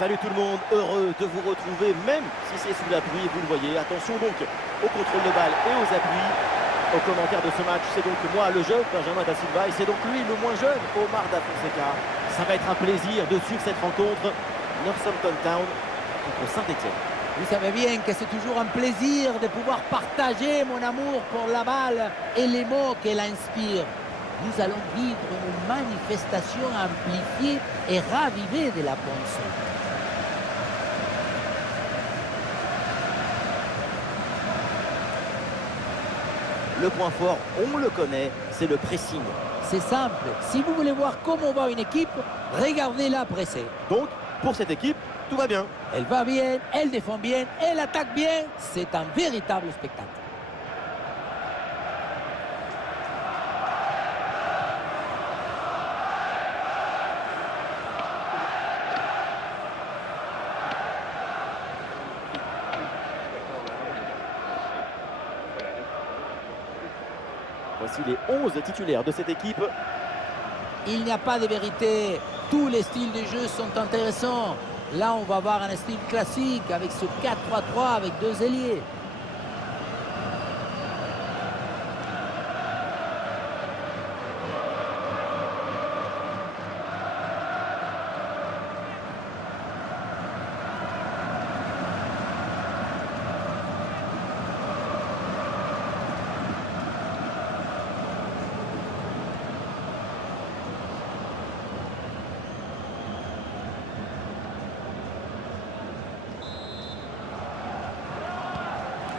Salut tout le monde, heureux de vous retrouver, même si c'est sous la pluie, vous le voyez. Attention donc au contrôle de balle et aux appuis. Au commentaire de ce match, c'est donc moi, le jeune Benjamin Da Silva, et c'est donc lui, le moins jeune, Omar Da Fonseca. Ça va être un plaisir de suivre cette rencontre. Northampton Town contre Saint-Etienne. Vous savez bien que c'est toujours un plaisir de pouvoir partager mon amour pour la balle et les mots qu'elle inspire. Nous allons vivre une manifestation amplifiée et ravivée de la pensée. Le point fort, on le connaît, c'est le pressing. C'est simple, si vous voulez voir comment va une équipe, regardez-la presser. Donc, pour cette équipe, tout va bien. Elle va bien, elle défend bien, elle attaque bien, c'est un véritable spectacle. Voici les 11 titulaires de cette équipe. Il n'y a pas de vérité. Tous les styles de jeu sont intéressants. Là, on va voir un style classique avec ce 4-3-3 avec deux ailiers.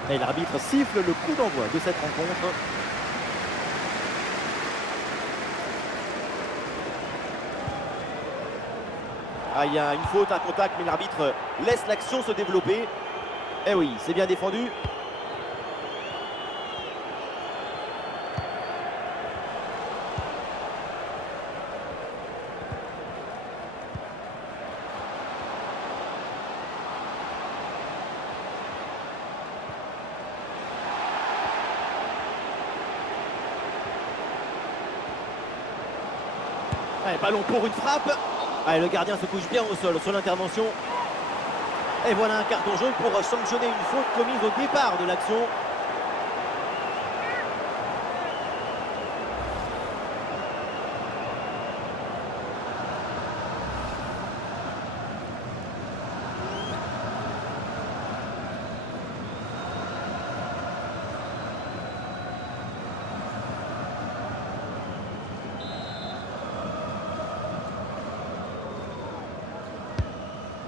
Et l'arbitre siffle le coup d'envoi de cette rencontre. Ah, il y a une faute, un contact, mais l'arbitre laisse l'action se développer. Eh oui, c'est bien défendu. Allez, ballon pour une frappe. Allez, le gardien se couche bien au sol sur l'intervention. Et voilà un carton jaune pour sanctionner une faute commise au départ de l'action.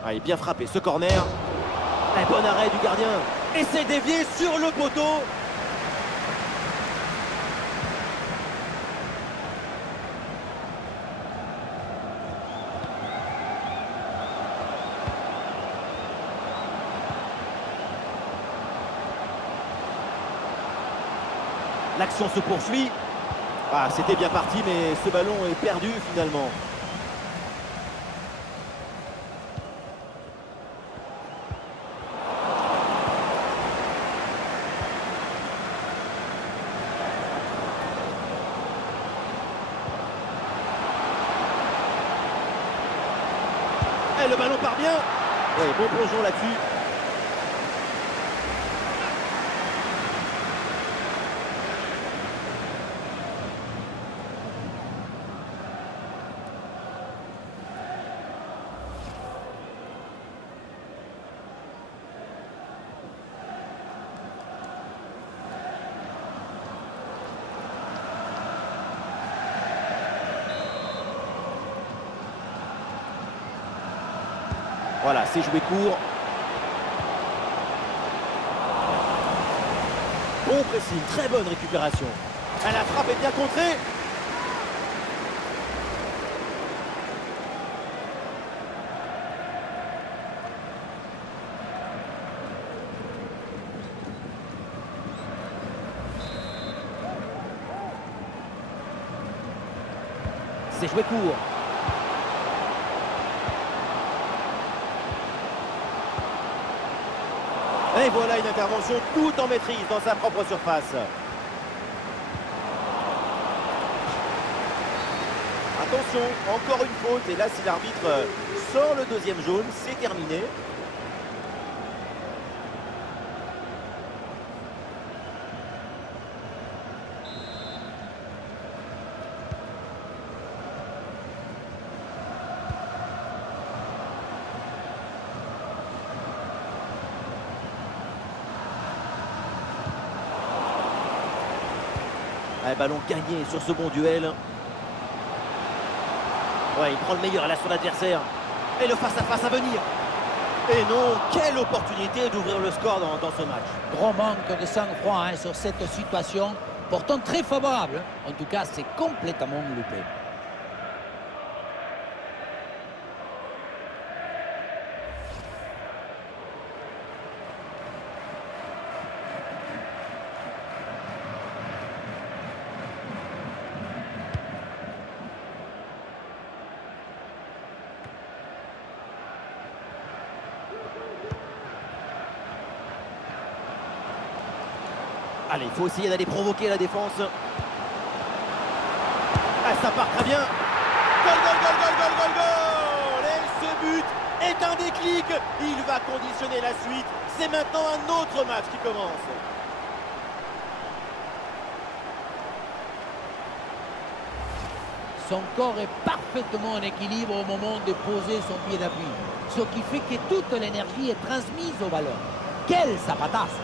Allez, bien frappé ce corner. Un bon arrêt du gardien. Et c'est dévié sur le poteau. L'action se poursuit. Ah, c'était bien parti, mais ce ballon est perdu finalement. Et le ballon part bien. Ouais, bon plongeon là-dessus. Voilà, c'est joué court. Bon pressing, très bonne récupération. La frappe est bien contrée. C'est joué court. Et voilà une intervention tout en maîtrise dans sa propre surface. Attention, encore une faute. Et là, si l'arbitre sort le deuxième jaune, c'est terminé. Ouais, ballon gagné sur ce bon duel. Ouais, il prend le meilleur là sur l'adversaire. Et le face-à-face à venir. Et non, quelle opportunité d'ouvrir le score dans ce match. Gros manque de sang-froid sur cette situation. Pourtant très favorable. En tout cas, c'est complètement loupé. Allez, il faut essayer d'aller provoquer la défense. Ah, ça part très bien. Goal, goal, goal, goal, goal, goal, goal. Et ce but est un déclic. Il va conditionner la suite. C'est maintenant un autre match qui commence. Son corps est parfaitement en équilibre au moment de poser son pied d'appui. Ce qui fait que toute l'énergie est transmise au ballon. Quelle zapatasse!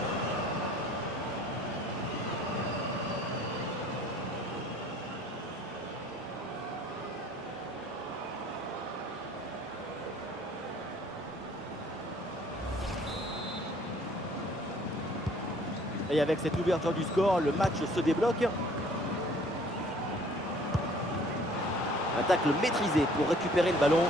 Et avec cette ouverture du score, le match se débloque. Un tacle maîtrisé pour récupérer le ballon.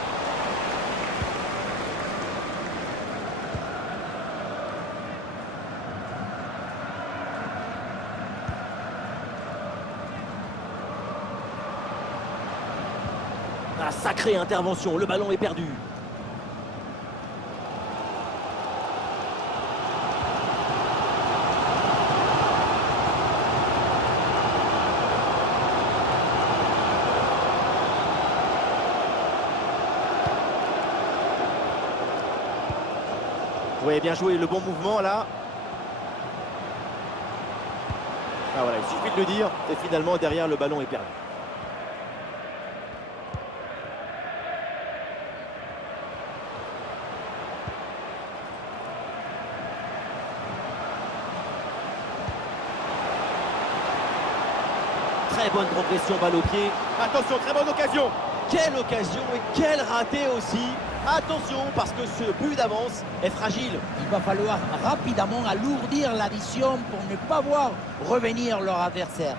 Ah, sacrée intervention, le ballon est perdu. Oui, bien joué, le bon mouvement là. Ah voilà, il suffit de le dire. Et finalement, derrière, le ballon est perdu. Très bonne progression, balle au pied. Attention, très bonne occasion. Quelle occasion et quel raté aussi. Attention, parce que ce but d'avance est fragile. Il va falloir rapidement alourdir l'addition pour ne pas voir revenir leur adversaire.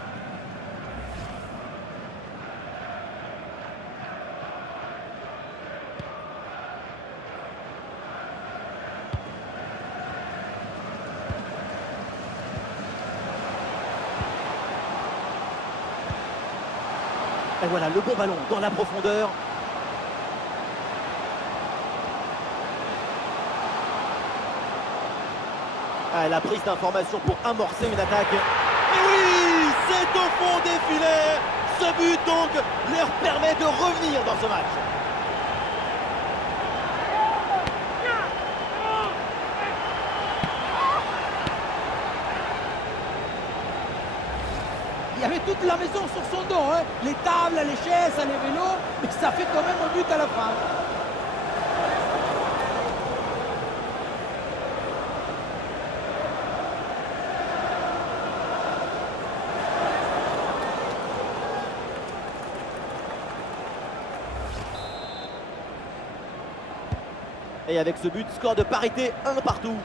Et voilà, le bon ballon dans la profondeur. Ah, la prise d'information pour amorcer une attaque. Et oui, c'est au fond des filets. Ce but donc leur permet de revenir dans ce match. Il y avait toute la maison sur son dos, les tables, les chaises, les vélos, mais ça fait quand même un but à la fin. Et avec ce but, score de parité, 1 partout.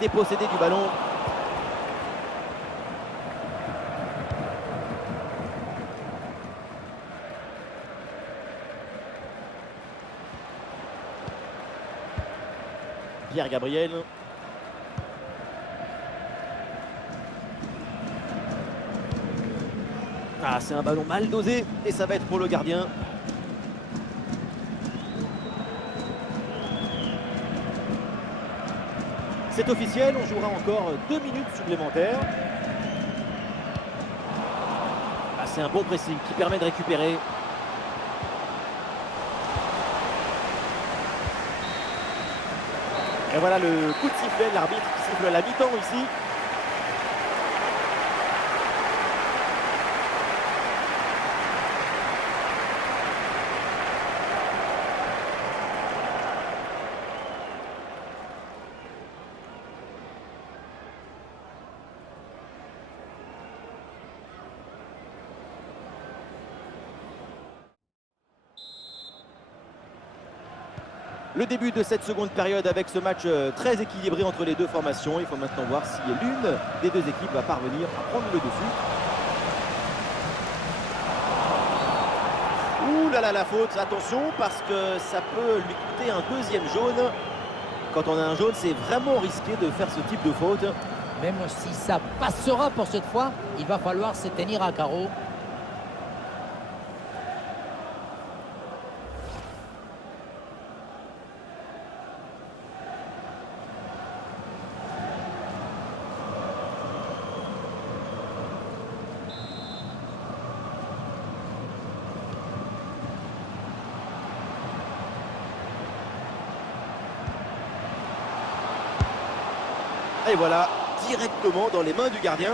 Dépossédé du ballon. Pierre Gabriel. Ah, c'est un ballon mal dosé et ça va être pour le gardien. C'est officiel, on jouera encore 2 minutes supplémentaires. Ah, c'est un bon pressing qui permet de récupérer. Et voilà le coup de sifflet, l'arbitre qui siffle la mi-temps ici. Le début de cette seconde période avec ce match très équilibré entre les deux formations. Il faut maintenant voir si l'une des deux équipes va parvenir à prendre le dessus. Ouh là là, la faute, attention parce que ça peut lui coûter un deuxième jaune. Quand on a un jaune, c'est vraiment risqué de faire ce type de faute. Même si ça passera pour cette fois, il va falloir se tenir à carreau. Et voilà, directement dans les mains du gardien.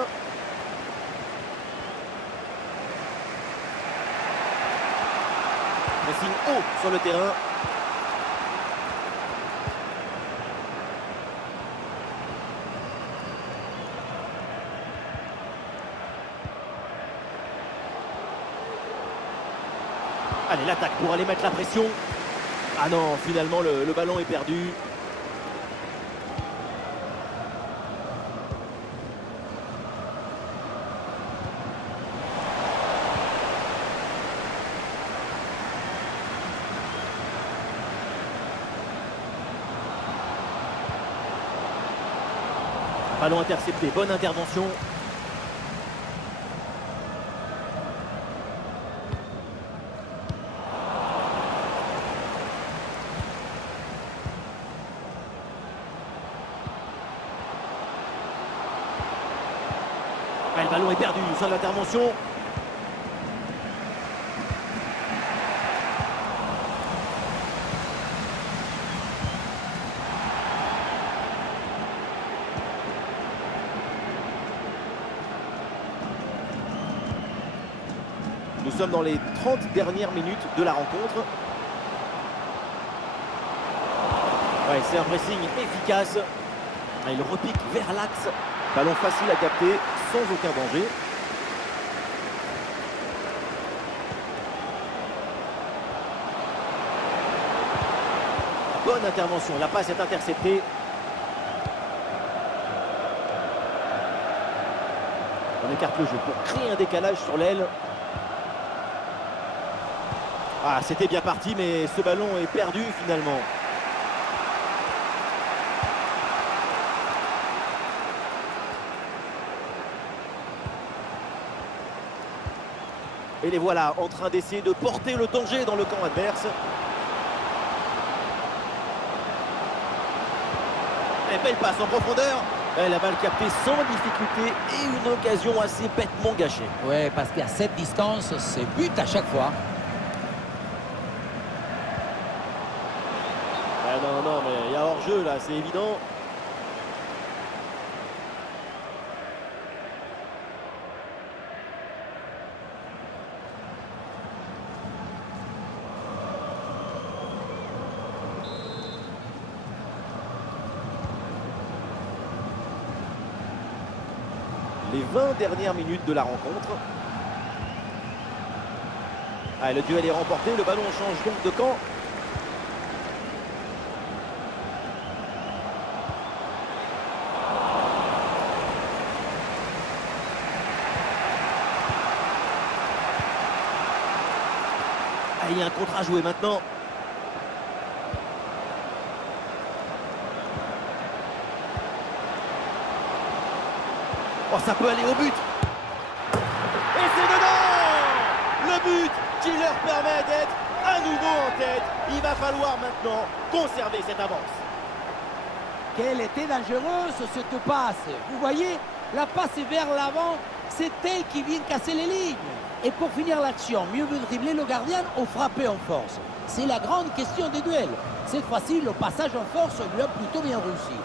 Pressing haut sur le terrain. Allez, l'attaque pour aller mettre la pression. Ah non, finalement le ballon est perdu. Ballon intercepté, bonne intervention. Ah, le ballon est perdu sur l'intervention. Nous sommes dans les 30 dernières minutes de la rencontre. Ouais, c'est un pressing efficace. Ah, il repique vers l'axe. Ballon facile à capter, sans aucun danger. Bonne intervention, la passe est interceptée. On écarte le jeu pour créer un décalage sur l'aile. Ah, c'était bien parti, mais ce ballon est perdu finalement. Et les voilà en train d'essayer de porter le danger dans le camp adverse. Et belle passe en profondeur. Et la balle captée sans difficulté et une occasion assez bêtement gâchée. Ouais, parce qu'à cette distance, c'est but à chaque fois. Non, mais il y a hors-jeu là, c'est évident. Les 20 dernières minutes de la rencontre. Ah, le duel est remporté, le ballon change donc de camp. Ah, il y a un contre à jouer maintenant. Oh, ça peut aller au but. Et c'est dedans! Le but qui leur permet d'être à nouveau en tête. Il va falloir maintenant conserver cette avance. qu'elle était dangereuse, cette passe. Vous voyez, la passe vers l'avant, c'est elle qui vient casser les lignes. Et pour finir l'action, mieux vaut dribbler le gardien ou frapper en force. C'est la grande question des duels. Cette fois-ci, le passage en force lui a plutôt bien réussi.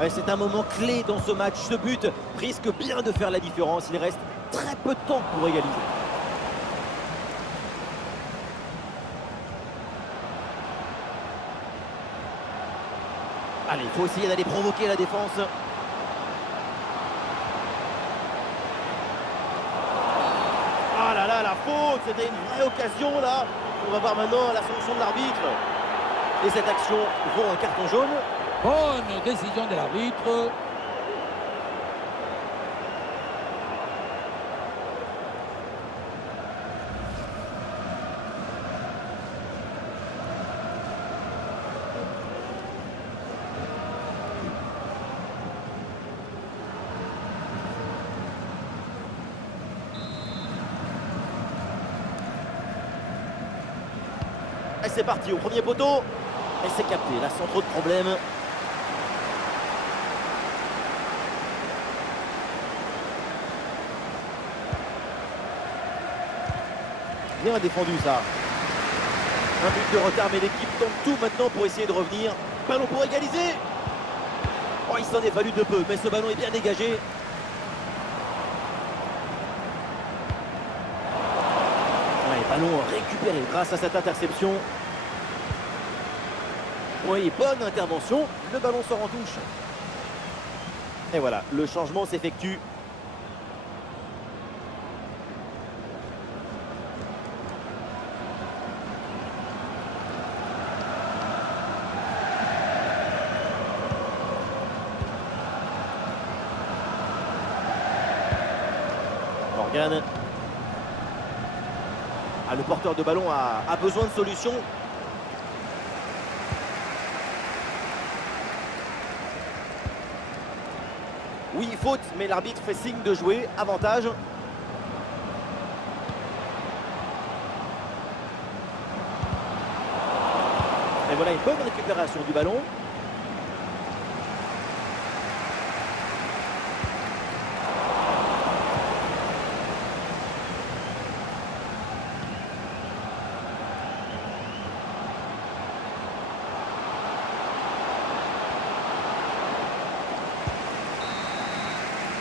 Ouais, c'est un moment clé dans ce match. Ce but risque bien de faire la différence. Il reste très peu de temps pour égaliser. Allez, il faut essayer d'aller provoquer la défense. Ah là là, la faute! C'était une vraie occasion là. On va voir maintenant la sanction de l'arbitre. Et cette action vaut un carton jaune. Bonne décision de l'arbitre. Et c'est parti au premier poteau. Et c'est capté, là sans trop de problèmes. Bien défendu ça. Un but de retard, mais l'équipe tente tout maintenant pour essayer de revenir. Ballon pour égaliser. Oh, il s'en est fallu de peu, mais ce ballon est bien dégagé. Ouais, ballon récupéré grâce à cette interception. Oui, bonne intervention. Le ballon sort en touche. Et voilà, le changement s'effectue. Morgan. Ah, le porteur de ballon a besoin de solutions. Oui, faute, mais l'arbitre fait signe de jouer. Avantage. Et voilà une bonne récupération du ballon.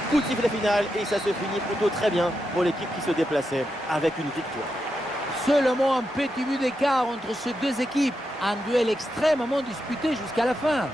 Coup de sifflet final et ça se finit plutôt très bien pour l'équipe qui se déplaçait avec une victoire. Seulement un petit but d'écart entre ces deux équipes. Un duel extrêmement disputé jusqu'à la fin.